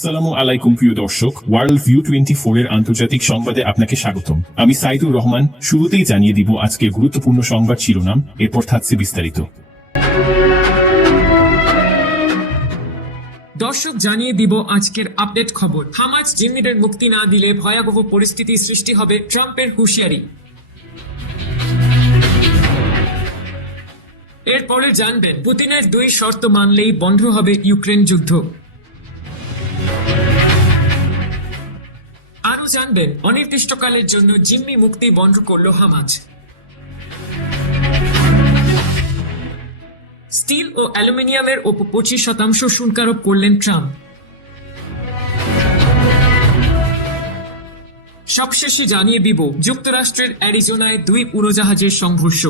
আসসালামু আলাইকুম প্রিয় দর্শক, ওয়ার্ল্ড ভিউ 24 এর আন্তর্জাতিক সংবাদে আপনাকে স্বাগতম। আমি সাইদুর রহমান। শুরুতেই জানিয়ে দিব আজকের গুরুত্বপূর্ণ সংবাদ শিরোনাম, এরপর থাকছে বিস্তারিত। দর্শক, জানিয়ে দিব আজকের আপডেট খবর। হামাস জিম্মিদের মুক্তি না দিলে ভয়াবহ পরিস্থিতি সৃষ্টি হবে, ট্রাম্পের হুঁশিয়ারি। এরপরে জানবেন পুতিনের 2 শর্ত মানলেই বন্ধ হবে ইউক্রেন যুদ্ধ। আরও জানবেন অনির্দিষ্টকালের জন্য জিম্মি মুক্তি বন্ধ করল হামাস। স্টিল ও অ্যালুমিনিয়ামের ওপর 25% শুল্ক আরোপ করলেন ট্রাম্প। সবশেষে জানিয়ে দিব যুক্তরাষ্ট্রের অ্যারিজোনায় 2 উড়োজাহাজের সংঘর্ষ।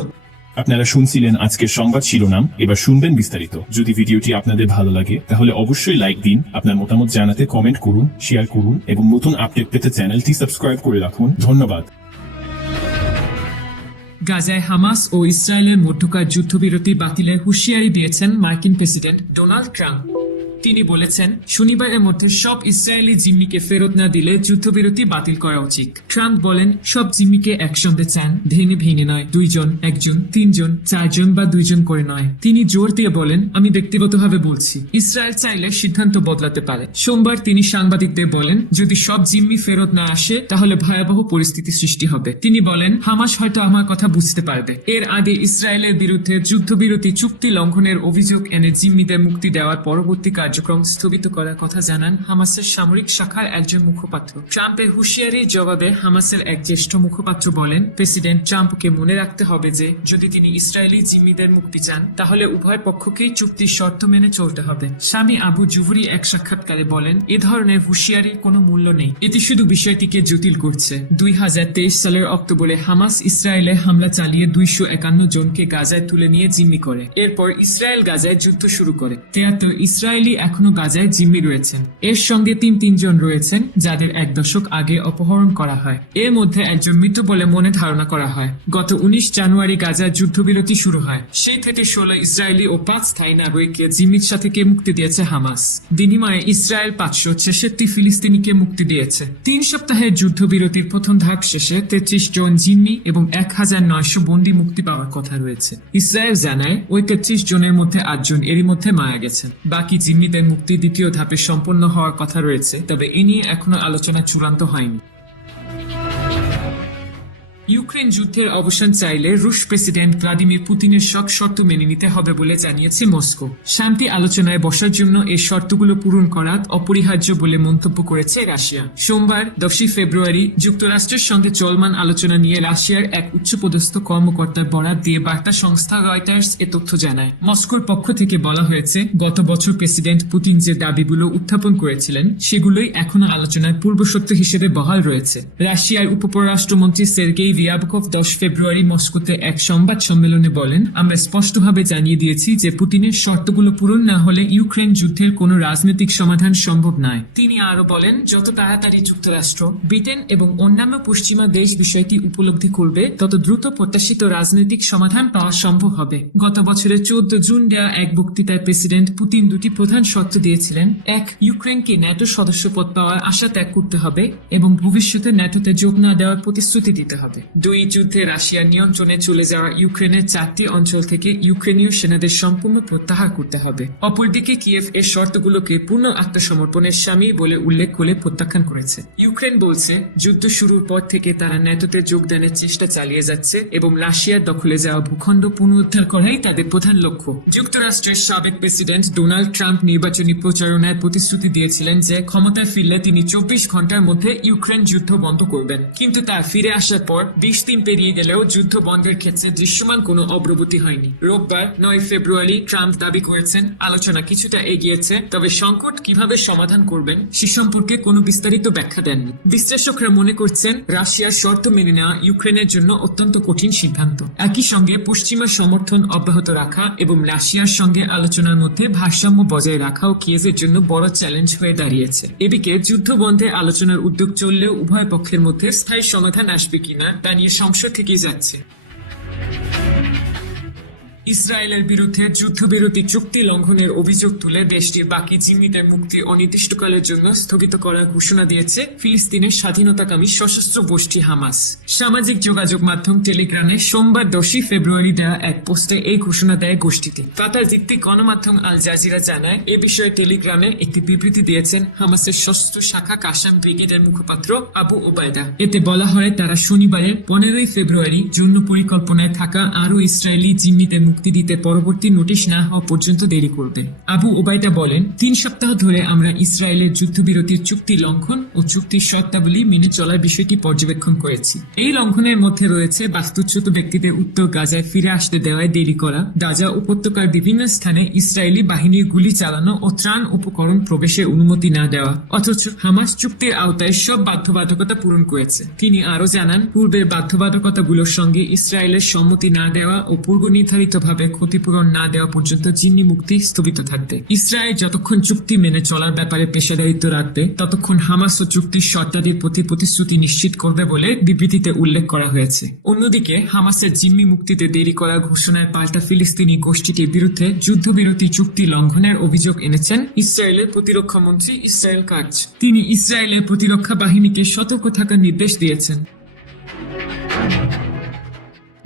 আপনারা শুনছিলেন আজকের সংবাদ শিরোনাম, এবার শুনবেন বিস্তারিত। যদি ভিডিওটি আপনাদের ভালো লাগে তাহলে অবশ্যই লাইক দিন, আপনার মতামত জানাতে কমেন্ট করুন, শেয়ার করুন এবং নতুন আপডেট পেতে চ্যানেলটি সাবস্ক্রাইব করে রাখুন। ধন্যবাদ। গাজায় হামাস ও ইসরায়েলের মধ্যকার যুদ্ধবিরতি বাতিলের হুঁশিয়ারি দিয়েছেন মার্কিন প্রেসিডেন্ট ডোনাল্ড ট্রাম্প। তিনি বলেছেন, শনিবারের মধ্যে সব ইসরায়েলি জিম্মিকে ফেরত না দিলে যুদ্ধবিরতি বাতিল করা উচিত। ট্রাম্প বলেন, সব জিম্মিকে একসঙ্গে চান, ভেঙে ভেঙে নয়, 2 জন, 1 জন, 3 জন, 4 জন বা 2 জন করে নয়। তিনি জোর দিয়ে বলেন, আমি ব্যক্তিগতভাবে বলছি, ইসরায়েল চাইলে সিদ্ধান্ত বদলাতে পারে। সোমবার তিনি সাংবাদিকদের বলেন, যদি সব জিম্মি ফেরত না আসে তাহলে ভয়াবহ পরিস্থিতি সৃষ্টি হবে। তিনি বলেন, হামাস হয়তো আমার কথা বুঝতে পারবে। এর আগে ইসরায়েলের বিরুদ্ধে যুদ্ধবিরতি চুক্তি লঙ্ঘনের অভিযোগ এনে জিম্মিদের মুক্তি দেওয়ার পরবর্তী কার্যক্রম স্থগিত করার কথা জানান হামাসের সামরিক শাখার একজন মুখপাত্র। ট্রাম্পের হুঁশিয়ারির জবাবে হামাসের এক জ্যেষ্ঠ মুখপাত্র বলেন, প্রেসিডেন্ট ট্রাম্পকে মনে রাখতে হবে যে যদি তিনি ইসরায়েলি জিম্মিদের মুক্তি চান তাহলে উভয় পক্ষকেই চুক্তির শর্ত মেনে চলতে হবে। স্বামী আবু জুবরি এক সাক্ষাৎকারে বলেন, এ ধরনের হুঁশিয়ারির কোনো মূল্য নেই, এটি শুধু বিষয়টিকে জটিল করছে। 2023 সালের অক্টোবরে হামাস ইসরায়েলে হামলা চালিয়ে 251 জনকে গাজায় তুলে নিয়ে জিম্মি করে। এরপর ইসরায়েল গাজায় যুদ্ধ শুরু করে। 73 ইসরায়েলি এখনো গাজায় জিম্মি রয়েছেন। এর সঙ্গে 3 জন রয়েছেন যাদের 1 দশক আগে অপহরণ করা হয়। এর মধ্যে একজন মৃত বলে মনে ধারণা করা হয়। গত 19 জানুয়ারি গাজায় যুদ্ধবিরতি শুরু হয়। সেই থেকে 16 ইসরায়েলি ও 5 স্থায়ী নাগরিককে জিম্মির সাথে মুক্তি দিয়েছে হামাস। বিনিময়ে ইসরায়েল 566 ফিলিস্তিনিকে মুক্তি দিয়েছে। 3 সপ্তাহের যুদ্ধবিরতির প্রথম ধাপ শেষে 33 জন জিম্মি এবং 1900 বন্দী মুক্তি পাওয়ার কথা রয়েছে। ইসরায়েল জানায় ওই 33 জনের মধ্যে 8 জন এরই মধ্যে মারা গেছেন। বাকি জিম্মিদের মুক্তি দ্বিতীয় ধাপে সম্পন্ন হওয়ার কথা রয়েছে, তবে এ নিয়ে এখনো আলোচনা চূড়ান্ত হয়নি। ইউক্রেন যুদ্ধের অবসান চাইলে রুশ প্রেসিডেন্ট ভ্লাদিমির পুতিনের সব শর্ত মেনে নিতে হবে বলে জানিয়েছে মস্কো। শান্তি আলোচনায় বসার জন্য এই শর্তগুলো পূরণ করা অপরিহার্য বলে মন্তব্য করেছে রাশিয়া। সোমবার 10 ফেব্রুয়ারি যুক্তরাষ্ট্রের সঙ্গে চলমান আলোচনা নিয়ে রাশিয়ার এক উচ্চপদস্থ কর্মকর্তার বরাত দিয়ে বার্তা সংস্থা রয়টার্স এ তথ্য জানায়। মস্কোর পক্ষ থেকে বলা হয়েছে, গত বছর প্রেসিডেন্ট পুতিন যে দাবিগুলো উত্থাপন করেছিলেন সেগুলোই এখনো আলোচনার পূর্বশর্ত হিসেবে বহাল রয়েছে। রাশিয়ার উপপররাষ্ট্রমন্ত্রী সের্গেই রিয়াবকভ 10 ফেব্রুয়ারি মস্কোতে এক সংবাদ সম্মেলনে বলেন, আমরা স্পষ্টভাবে জানিয়ে দিয়েছি যে পুতিনের শর্তগুলো পূরণ না হলে ইউক্রেন যুদ্ধের কোনো রাজনৈতিক সমাধান সম্ভব নয়। তিনি আরো বলেন, যত তাড়াতাড়ি যুক্তরাষ্ট্র, ব্রিটেন এবং অন্যান্য পশ্চিমা দেশ বিষয়টি উপলব্ধি করবে তত দ্রুত প্রত্যাশিত রাজনৈতিক সমাধান পাওয়া সম্ভব হবে। গত বছরের 14 জুন দেওয়া এক বক্তৃতায় প্রেসিডেন্ট পুতিন 2টি প্রধান শর্ত দিয়েছিলেন। 1, ইউক্রেনকে ন্যাটো সদস্যপদ পাওয়ার আশা ত্যাগ করতে হবে এবং ভবিষ্যতে ন্যাটোতে যোগ না দেওয়ার প্রতিশ্রুতি দিতে হবে। 2, যুদ্ধে রাশিয়ার নিয়ন্ত্রণে চলে যাওয়া ইউক্রেনের 4টি অঞ্চল থেকে ইউক্রেনীয় সেনাদের সম্পূর্ণ প্রত্যাহার করতে হবে। অপরদিকে কিয়েভ এর শর্তগুলোকে পূর্ণ আত্মসমর্পণের সামিল বলে উল্লেখ করে প্রত্যাখ্যান করেছে। ইউক্রেন বলছে, যুদ্ধ শুরুর পর থেকে তারা ন্যাটোতে যোগদানের চেষ্টা চালিয়ে যাচ্ছে এবং রাশিয়ার দখলে যাওয়া ভূখণ্ড পুনরুদ্ধার করাই তাদের প্রধান লক্ষ্য। যুক্তরাষ্ট্রের সাবেক প্রেসিডেন্ট ডোনাল্ড ট্রাম্প নির্বাচনী প্রচারণায় প্রতিশ্রুতি দিয়েছিলেন যে ক্ষমতায় ফিরলে তিনি 24 ঘন্টার মধ্যে ইউক্রেন যুদ্ধ বন্ধ করবেন। কিন্তু তার ফিরে আসার পর 20 দিন পেরিয়ে গেলেও যুদ্ধ বন্ধের ক্ষেত্রে দৃশ্যমান কোনো অগ্রগতি হয়নি। রোববার 9 ফেব্রুয়ারি ট্রাম্প দাবি করেছেন, আলোচনা কিছুটা এগিয়েছে, তবে সংকট কিভাবে সমাধান করবেন সে সম্পর্কে কোনো বিস্তারিত ব্যাখ্যা দেননি। বিশ্লেষকরা মনে করছেন, রাশিয়ার শর্ত মেনে নেওয়া ইউক্রেনের জন্য অত্যন্ত কঠিন সিদ্ধান্ত। একই সঙ্গে পশ্চিমা সমর্থন অব্যাহত রাখা এবং রাশিয়ার সঙ্গে আলোচনার মধ্যে ভারসাম্য বজায় রাখাও কিয়েভের জন্য বড় চ্যালেঞ্জ হয়ে দাঁড়িয়েছে। এদিকে যুদ্ধ বন্ধে আলোচনার উদ্যোগ চললেও উভয় পক্ষের মধ্যে স্থায়ী সমাধান আসবে কিনা তা নিয়ে সংশয় থেকেই যাচ্ছে। ইসরায়েলের বিরুদ্ধে যুদ্ধবিরতি চুক্তি লঙ্ঘনের অভিযোগ তুলে দেশটির বাকি জিম্মিদের মুক্তি অনির্দিষ্টকালের জন্য স্থগিত করার ঘোষণা দিয়েছে ফিলিস্তিনের স্বাধীনতাকামী সশস্ত্র গোষ্ঠী হামাস। সামাজিক যোগাযোগ মাধ্যম টেলিগ্রামে সোমবার 10 ফেব্রুয়ারি দেওয়া এক পোস্টে এই ঘোষণা দেয় গোষ্ঠীটি। কাতার ভিত্তিক গণমাধ্যম আল জাজিরা জানায়, এ বিষয়ে টেলিগ্রামে একটি বিবৃতি দিয়েছেন হামাসের সশস্ত্র শাখা কাসাম ব্রিগেডের মুখপাত্র আবু ওবায়দা। এতে বলা হয়, তারা শনিবারের 15 ফেব্রুয়ারি জন্য পরিকল্পনায় থাকা আরও ইসরায়েলি জিম্মিদের মুক্তি দিতে পরবর্তী নোটিশ না হওয়া পর্যন্ত দেরি করবে। আবু ওবায়দা বলেন, 3 সপ্তাহ ধরে আমরা ইসরায়েলের যুদ্ধবিরতির চুক্তি লঙ্ঘন ও চুক্তির শর্তাবলী মেনে চলার বিষয়টি পর্যবেক্ষণ করেছি। এই লঙ্ঘনের মধ্যে রয়েছে বাস্তুচ্যুত ব্যক্তিদের উত্তর গাজায় ফিরে আসতে দেওয়ায় দেরি করা, গাজা উপত্যকার বিভিন্ন স্থানে ইসরায়েলি বাহিনীর গুলি চালানো ও ত্রাণ উপকরণ প্রবেশের অনুমতি না দেওয়া, অথচ হামাস চুক্তির আওতায় সব বাধ্যবাধকতা পূরণ করেছে। তিনি আরও জানান, পূর্বের বাধ্যবাধকতাগুলোর সঙ্গে ইসরায়েলের সম্মতি না দেওয়া ও পূর্ব নির্ধারিতভাবে ক্ষতিপূরণ না দেওয়া পর্যন্ত জিম্মি মুক্তি স্থগিত থাকবে। ইসরায়েল যতক্ষণ চুক্তি মেনে চলার ব্যাপারে পেশাদারিত্ব রাখবে, ততক্ষণ হামাস ও চুক্তির শর্তাদির প্রতি প্রতিশ্রুতি নিশ্চিত করবে বলে বিবৃতিতে উল্লেখ করা হয়েছে। অন্যদিকে হামাসের জিম্মি মুক্তিতে দেরি করার ঘোষণায় পাল্টা ফিলিস্তিনি গোষ্ঠীটির বিরুদ্ধে যুদ্ধবিরতি চুক্তি লঙ্ঘনের অভিযোগ এনেছেন ইসরায়েলের প্রতিরক্ষা মন্ত্রী ইসরায়েল কাটজ। তিনি ইসরায়েলের প্রতিরক্ষা বাহিনীকে সতর্ক থাকার নির্দেশ দিয়েছেন।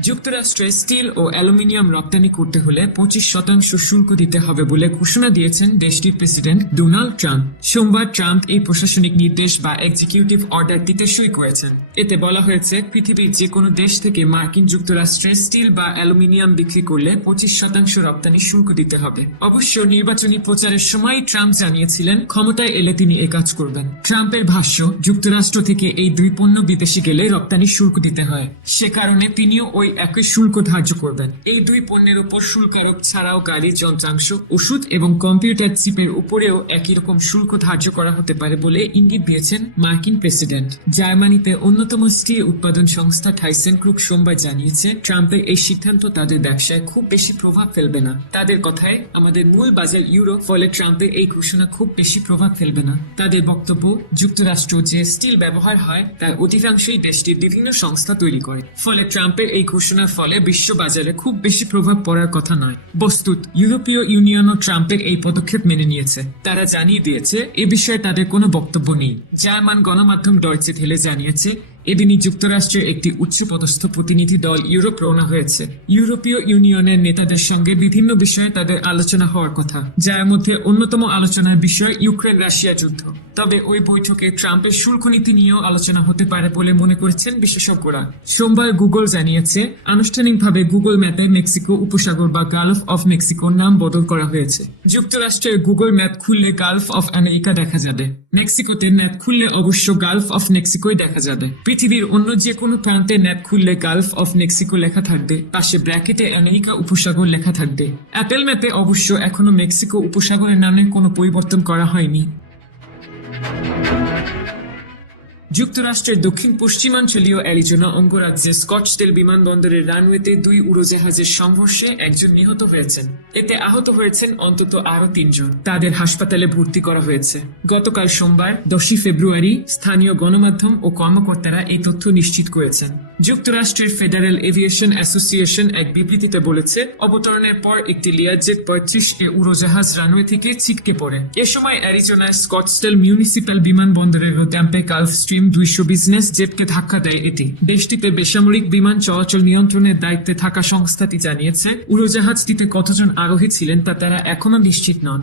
যুক্তরাষ্ট্রে স্টিল ও অ্যালুমিনিয়াম রপ্তানি করতে হলে 25% শুল্ক দিতে হবে বলে ঘোষণা দিয়েছেন দেশটির প্রেসিডেন্ট ডোনাল্ড ট্রাম্প। সোমবার ট্রাম্প এই প্রশাসনিক নির্দেশ বা এক্সিকিউটিভ অর্ডার দিতে সই করেছেন। এতে বলা হয়েছে, পৃথিবীর যে কোনো দেশ থেকে মার্কিন যুক্তরাষ্ট্রে স্টিল বা অ্যালুমিনিয়াম বিক্রি করলে 25% রপ্তানি শুল্ক দিতে হবে। অবশ্য নির্বাচনী প্রচারের সময় ট্রাম্প জানিয়েছিলেন, ক্ষমতায় এলে তিনি এ কাজ করবেন। ট্রাম্পের ভাষ্য, যুক্তরাষ্ট্র থেকে এই দুই পণ্য বিদেশে গেলে রপ্তানি শুল্ক দিতে হয়, সে কারণে তিনিও ওই একই শুল্ক ধার্য করবেন। এই দুই পণ্যের উপর শুল্ক আরোপ ছাড়াও গাড়ির যন্ত্রাংশ, ওষুধ এবং কম্পিউটার চিপের উপরেও একই রকম শুল্ক ধার্য করা হতে পারে বলে ইঙ্গিত দিয়েছেন মার্কিন প্রেসিডেন্ট। জার্মানিতে অন্যতম স্টিল উৎপাদন সংস্থা টাইসেন ক্রুক সোমবার জানিয়েছে, ট্রাম্পের এই সিদ্ধান্ত তাদের ব্যবসায় খুব বেশি প্রভাব ফেলবে না। তাদের কথায়, আমাদের মূল বাজার ইউরোপ, ফলে ট্রাম্পের এই ঘোষণা খুব বেশি প্রভাব ফেলবে না। তাদের বক্তব্য, যুক্তরাষ্ট্র যে স্টিল ব্যবহার হয় তার অধিকাংশই দেশটির বিভিন্ন সংস্থা তৈরি করে, ফলে ট্রাম্পের এই ঘোষণার ফলে বিশ্ব বাজারে খুব বেশি প্রভাব পড়ার কথা নয়। বস্তুত ইউরোপীয় ইউনিয়নও ট্রাম্পের এই পদক্ষেপ মেনে নিয়েছে। তারা জানিয়ে দিয়েছে, এ বিষয়ে তাদের কোনো বক্তব্য নেই। জার্মান গণমাধ্যম ডয়চে ভেলে জানিয়েছে, এদিনই যুক্তরাষ্ট্রের একটি উচ্চপদস্থ প্রতিনিধি দল ইউরোপ রওনা হয়েছে। ইউরোপীয় ইউনিয়নের নেতাদের সঙ্গে বিভিন্ন বিষয়ে তাদের আলোচনা হওয়ার কথা, যার মধ্যে অন্যতম আলোচনার বিষয় ইউক্রেন রাশিয়া যুদ্ধ। তবে ওই বৈঠকে ট্রাম্পের শুল্ক নীতি নিয়েও আলোচনা হতে পারে বলে মনে করছেন বিশেষজ্ঞরা। সোমবার গুগল জানিয়েছে, আনুষ্ঠানিকভাবে গুগল ম্যাপে মেক্সিকো উপসাগর বা গালফ অফ মেক্সিকোর নাম বদল করা হয়েছে। যুক্তরাষ্ট্রের গুগল ম্যাপ খুললে গালফ অফ আমেরিকা দেখা যাবে, মেক্সিকোতে ম্যাপ খুললে অবশ্য গালফ অফ মেক্সিকোই দেখা যাবে। পৃথিবীর অন্য যে কোনো প্রান্তে ম্যাপ খুললে গালফ অফ মেক্সিকো লেখা থাকবে, পাশে ব্র্যাকেটে আমেরিকা উপসাগর লেখা থাকবে। অ্যাপেল ম্যাপে অবশ্য এখনো মেক্সিকো উপসাগরের নামে কোনো পরিবর্তন করা হয়নি। যুক্তরাষ্ট্রের দক্ষিণ পশ্চিমাঞ্চলীয় অ্যারিজোনা অঙ্গরাজ্যে স্কটসডেল বিমানবন্দরের রানওয়েতে 2 উড়োজাহাজের সংঘর্ষে একজন নিহত হয়েছেন। এতে আহত হয়েছেন অন্তত আরও 3 জন। তাদের হাসপাতালে ভর্তি করা হয়েছে। গতকাল সোমবার 10 ফেব্রুয়ারি স্থানীয় গণমাধ্যম ও কর্মকর্তারা এই তথ্য নিশ্চিত করেছেন। যুক্তরাষ্ট্রের ফেডারেল এভিয়েশন অ্যাসোসিয়েশন এক বিবৃতিতে বলেছে, অবতরণের পর একটি লিয়ারজেট 35 উড়োজাহাজ রানওয়ে থেকে ছিটকে পড়ে। এ সময় অ্যারিজোনার স্কটসডেল মিউনিসিপ্যাল বিমানবন্দরের রোড্যাম্পে গালফ স্ট্রিম 200 বিজনেস জেটকে ধাক্কা দেয় এটি। দেশটিতে বেসামরিক বিমান চলাচল নিয়ন্ত্রণের দায়িত্বে থাকা সংস্থাটি জানিয়েছে, উড়োজাহাজটিতে কতজন আরোহী ছিলেন তা তারা এখনো নিশ্চিত নন।